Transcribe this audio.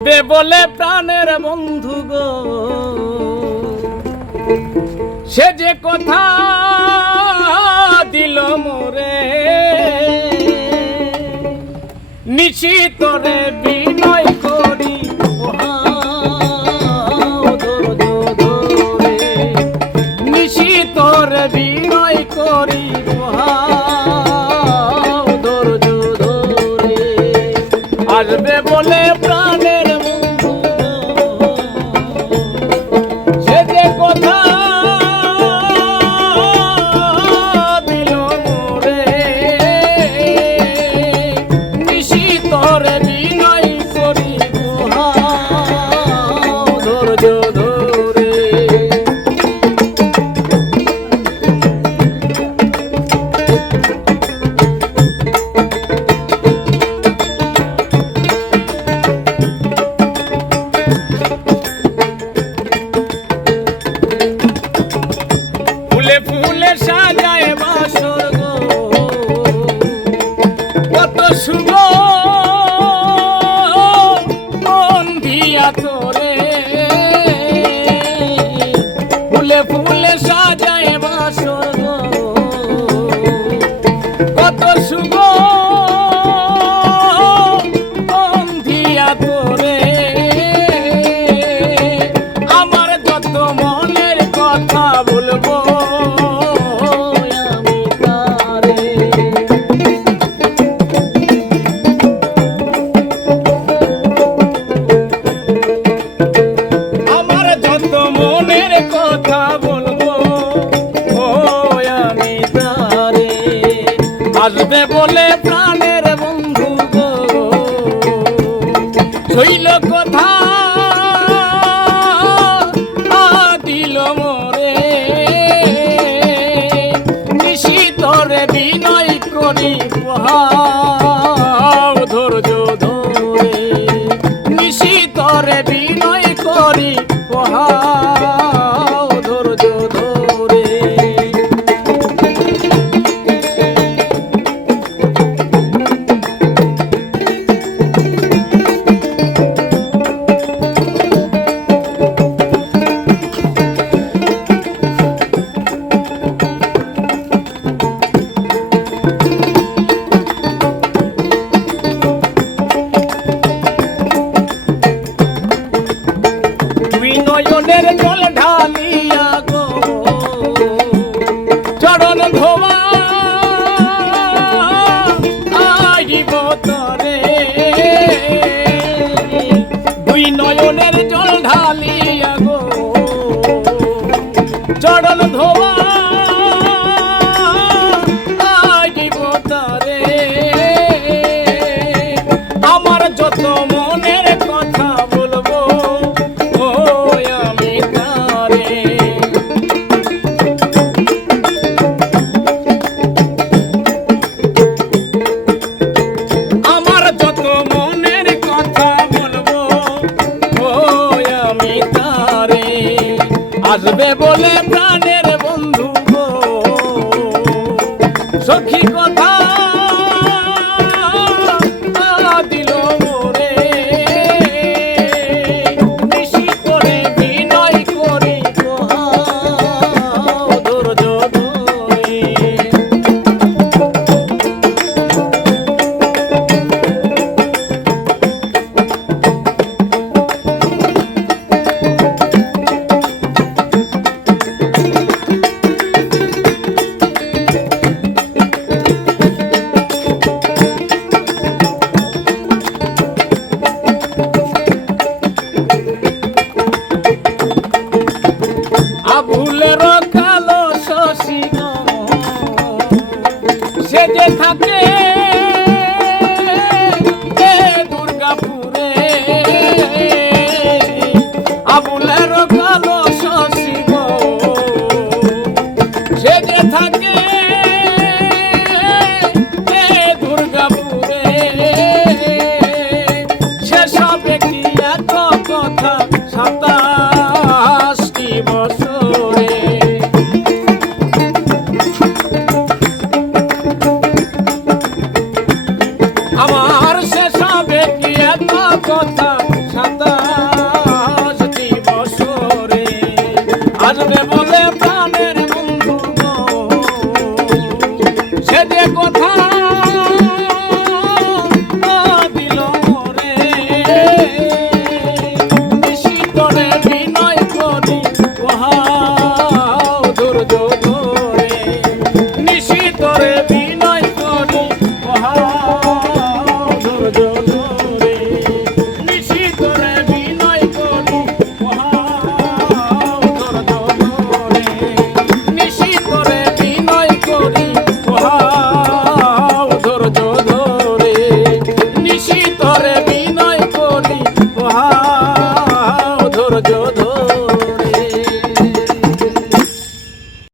বলে প্রাণের বন্ধু গো, সে যে কথা দিল মোরে, নিশিতরে বিনয় করি নিশিতরে বিনয় করি ধৈর্য ধরে আসবে বলে প্রাণের বন্ধু, সে যে কথা দিল মোরে, নিশিতরে বিনয় করি ধৈর্য ধরে। ফুলে ফুলে সাজায় বাসর গো, কত শুভ মন দিয়া তোরে, ফুলে ফুলে সাজায় বাসর গো, কত শুভ মন দিয়া তোরে, আমার যত মনের কথা বলবো আমি তারে, আমার যত মনের কথা বলবো আমি তারে, আসবে বলে প্রাণের বন্ধু গো, হইল কথা দিল মোরে, নিশিতরে বিনয় করি ধৈর্য ধরে, নিশিতরে বিনয় করি ধৈর্য ধরে। নয়নের জল ঢালিয়া গো, চরণ ধোয়া আইব তরে, দুই নয়নের জল ঢালিয়া গো, চরণ ধোয়া আইব তরে, আমার যত মনের কথা বলবো আমি তারে, আমার যত মনের কথা বলবো আমি তারে, আসবে বলে প্রাণের বন্ধু গো, সখী